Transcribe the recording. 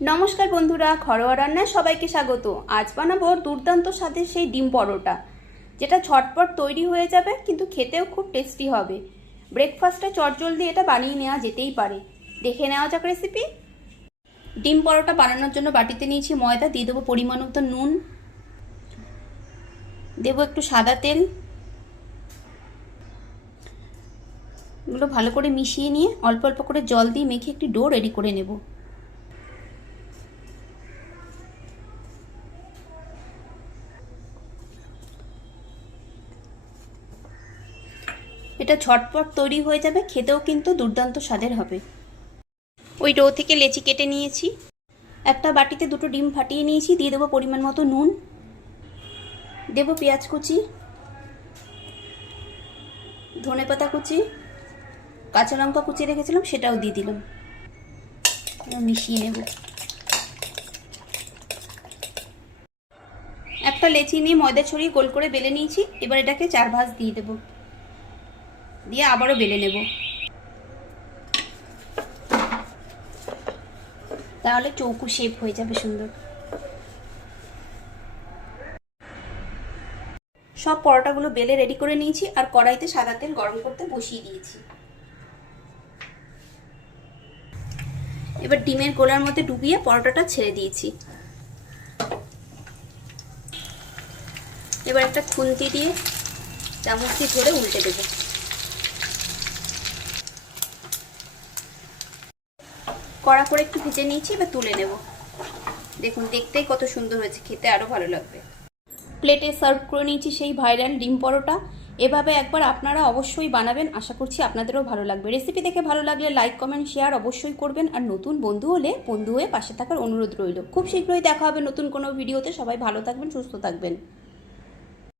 নমস্কার বন্ধুরা, ঘরোয়া রান্নায় সবাইকে স্বাগত। আজ বানাবো দুর্দান্ত স্বাদের সেই ডিম পরোটা, যেটা ঝটপট তৈরি হয়ে যাবে কিন্তু খেতেও খুব টেস্টি হবে। ব্রেকফাস্টে চটজলদি এটা বানিয়ে নেওয়া যেতেই পারে। দেখে নেওয়া যাক রেসিপি। ডিম পরোটা বানানোর জন্য বাটিতে নিয়েছি ময়দা, দিয়ে দেবো পরিমাণ মতো নুন, দেবো একটু সাদা তেল। এগুলো ভালো করে মিশিয়ে নিয়ে অল্প অল্প করে জল দিয়ে মেখে একটি ডো রেডি করে নেব। এটা ঝটপট তৈরি হয়ে যাবে, খেতেও কিন্তু দুর্দান্ত স্বাদের হবে। ওই ডো থেকে লেচি কেটে নিয়েছি। একটা বাটিতে দুটো ডিম ফাটিয়ে নিয়েছি, দিয়ে দেবো পরিমাণ মতো নুন, দেবো পেঁয়াজ কুচি, ধনেপাতা কুচি, কাঁচা লঙ্কা কুচি রেখেছিলাম সেটাও দিয়ে দিলাম। মিশিয়ে নেব। একটা লেচি নিয়ে ময়দা ছড়িয়ে গোল করে বেলে নিয়েছি। এবার এটাকে 4 ভাঁজ দিয়ে দেব, দিয়ে আবারও বেলে নেব। তাহলে চৌকো শেপ হয়ে যাবে সুন্দর। সব পরোটাগুলো বেলে রেডি করে নিয়েছি আর কড়াইতে সাদা তেল গরম করতে বসিয়ে দিয়েছি। এবার ডিমের গোলার মধ্যে ডুবিয়ে পরোটাটা ছেড়ে দিয়েছি। এবার একটা খুন্তি দিয়ে চামচ দিয়ে ধরে উল্টে দেব। কড়া করে একটু ভেজে নিয়েছি, এবার তুলে নেব। দেখুন দেখতেই কত সুন্দর হয়েছে, খেতে আরো ভালো লাগবে। প্লেটে সার্ভ করে নিয়েছি সেই ভাইরাল ডিম পরোটা। এভাবে একবার আপনারা অবশ্যই বানাবেন, আশা করছি আপনাদেরও ভালো লাগবে। রেসিপি দেখে ভালো লাগলে লাইক কমেন্ট শেয়ার অবশ্যই করবেন, আর নতুন বন্ধু হলে বন্ধু হয়ে পাশে থাকার অনুরোধ রইল। খুব শীঘ্রই দেখা হবে নতুন কোনো ভিডিওতে। সবাই ভালো থাকবেন, সুস্থ থাকবেন।